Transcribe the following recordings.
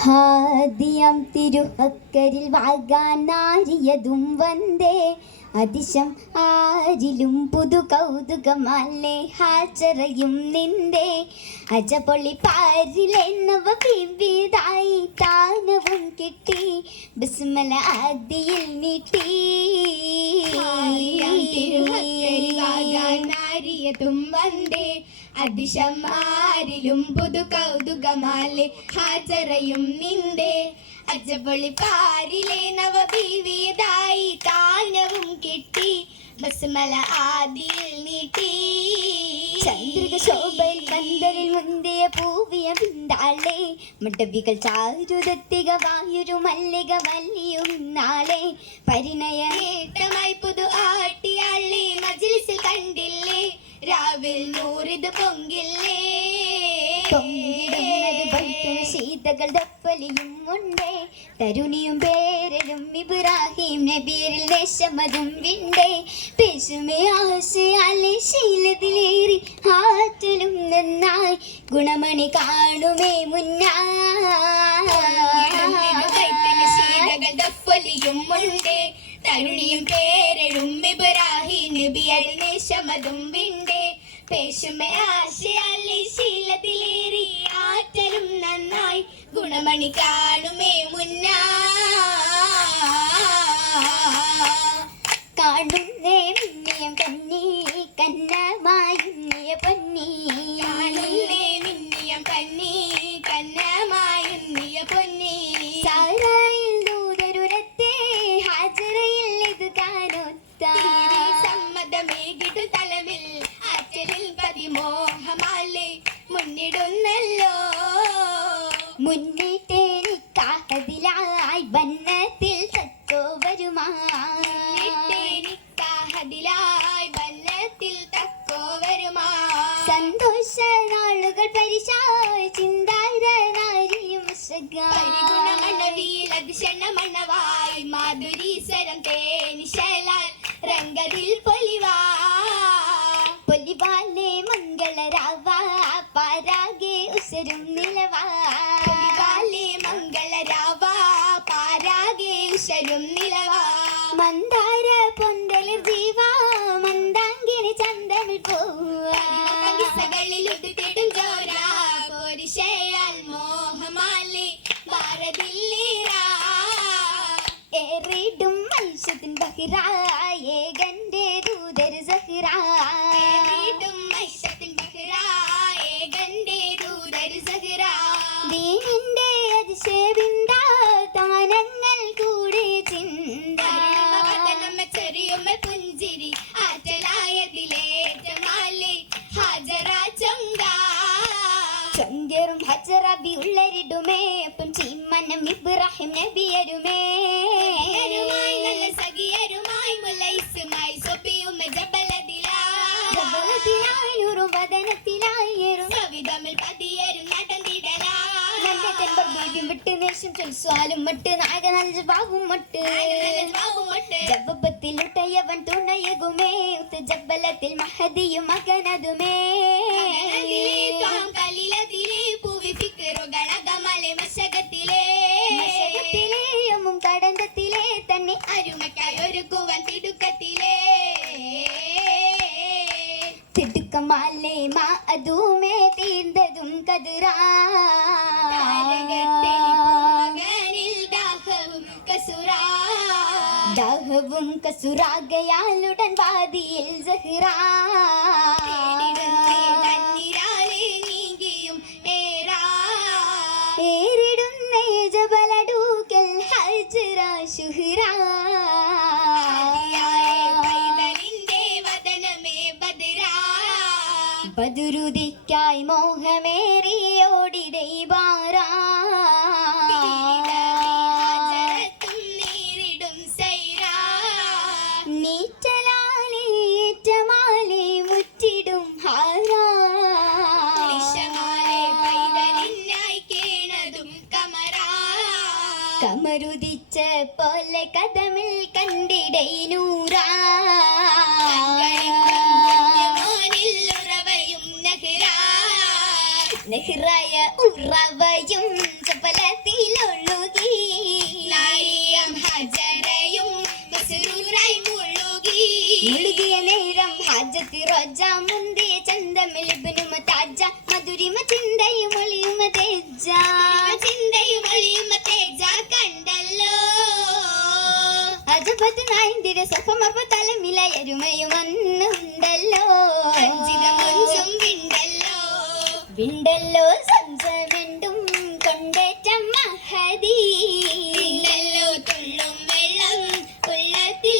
ഹാദ്യം തിരുഹക്കരിൽ വാഗാൻ നാരിയതും വന്ദേ അതിശം ആരിലും പുതു കൗതുകമല്ലേ ഹാചറയും നിന്റെ. അജപൊളി പാരിലെന്നവ വിവിധായി താനവും കിട്ടി. ബിസ്മല ആദിയിൽ നീട്ടി. തിരുഹക്കരിൽ വാഗാനാരിയതും വന്ദേ അതിശം ആരിലും പുതു കൗതുകമാലെ ഹാജറയും നിന്റെ അജപൊളി പാരിലെ നവബീവിയതായി താനവും കിട്ടി ബസ്മല ആദിൽ നീട്ടി. ചന്ദ്രിക ശോഭയിൽ പന്തലിൽ മുന്തിയ പൂവിയ പിന്താളെ മടവികൾ ചാരുതത്തിക വായുരു മല്ലിക വല്ലിയും നാളെ. പരിണയ നേട്ടമായി പുതു ആട്ടിയാളി മജിലിസിൽ കണ്ടില്ലേ രാവിൽ നൂറിത് പൊങ്കില്ലേ? ശീതകൾ ദപ്പലിയും ഉണ്ടേ തരുണിയും പേരലും ഇബ്രാഹിം നബീരിൽ ദേശമതും വിണ്ടേ. പെശുമേ ആശയാലെ ശീലത്തിലേറി ആറ്റലും നന്നായി. ഗുണമണി കാണുമേ മുന്നാ ദപ്പലിയും ഉണ്ട് തരുണിയും പേരഴും ഇബ്രാഹിം അലിനെ നേശമതും വിണ്ട്. പേശുമേ ആശയാലി ശീലത്തിലേറി ആറ്റലും നന്നായി ഗുണമണി കാണുമേ മുന്നാ. കാണുന്നേ മുന്നിട്ടേനിക്കാഹതിലായി വന്നത്തിൽ തക്കോ വരുമാ. വന്നത്തിൽ തക്കോ വരുമാ. സന്തോഷ നാളുകൾ പരിശായ ചിന്താരനാരിയും അതിശണമണവായി മാധുരീസരം തേനിശലാൽ രംഗതിൽ പൊലിവാ. പൊന്തലിർ ജീവാ മന്ദാങ്കിനി ചന്തമിൽ പോവാ കിസ്സകളിൽ ഉടുത്തിടും ചോര പോരിശയാൽ മോഹമാലി ഭാരതില്ലേറാ ഏറിടും മത്സ്യത്തിൻ ബഹിറായേകന്റെ ഉള്ളരിടുമേ അപ്പം ചീമനം ഇബ്രാഹിം നബിയരുമേ. നല്ല സഖിയരുമായി മുലൈസുമായി സൊബിയുമ്മ ജബലതിലാ ജബലത്തിലായി ഒരു വദനത്തിലായേറും സവിതമിൽ പതിയരും വിട്ട് ചൊൽസ്വാലും മട്ട് ബാബും മട്ട്. തുണയകുമേ ജബലത്തിൽ മഹദിയും മകനതുമേ. கமாலே மா அதுமே தீர்ந்ததும் கதிரா தாகவும் கசுராகையாலுடன் வாதியில் ஜஹ்ரா ബദുരുദിക്കായി മോഹമേറിയോടിടൈ റവയും ചപ്പലത്തിലൊഴുകി നരിയം ഹജരയും ബസൂറായി മുഴുകി. മുഴുകിയ നേരം ഹജത്തി റോജ മുന്തിയ ചന്തമിലിബിനുമ മധുരിമ ചിന്തയും ഒളിയുമ തേജ. ചിന്തയും ഒളിയുമ തേജ കണ്ടല്ലോ. അജപത്ത് നായിന്റെ സ്വപ്നമപ്പ തലമില എരുമയും അന്നുണ്ടല്ലോ വിണ്ടല്ലോ മഹദി. ഇല്ലല്ലോ വെള്ളം ഉള്ളത്തിൽ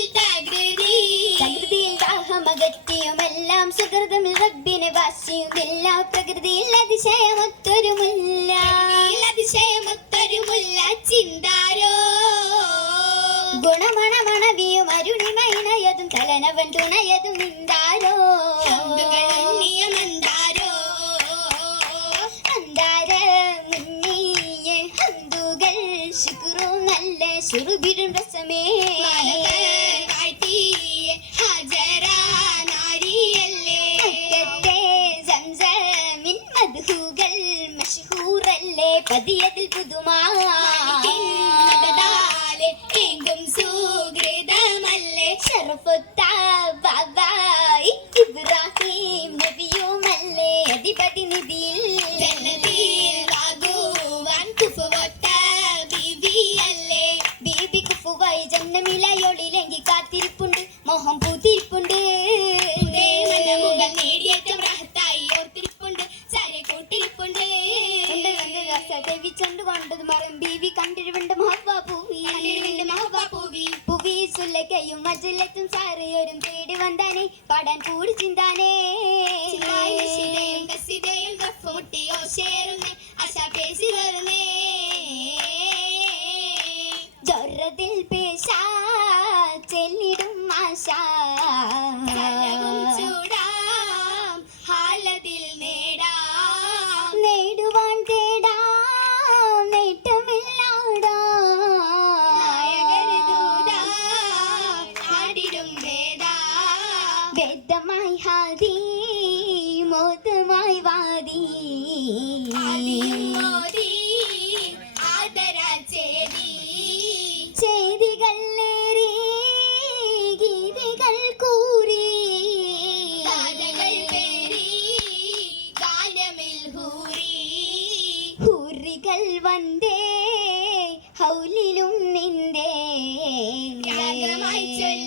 റബ്ബിനെ ചിന്താരോ? ഗുണമണമണവിയും അരുണിമയിണയതും തുണയതും هدية البدو معاه പുവി പുവി സുലകയും മജലത്തും സാറയോരും തേടി വന്താനെ പാടാൻ കൂടി ചിന്താനേ. കസിതയും മുട്ടിയോ ചേരുന്നേ ആശാ പേശി വരുന്നേ. ജോറതിൽ പേശാ ചെല്ലിടും ആശാ. Bye, Jenny.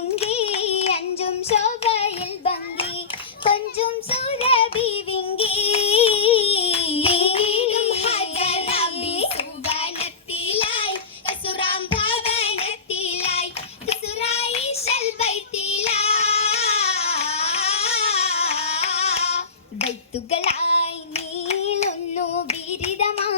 പൊങ്കി അഞ്ചും ശോഭയിൽ ഭംഗി കൊഞ്ചും സുരഭി വിങ്കി. ായി നീളുന്നു ബിരിതമാ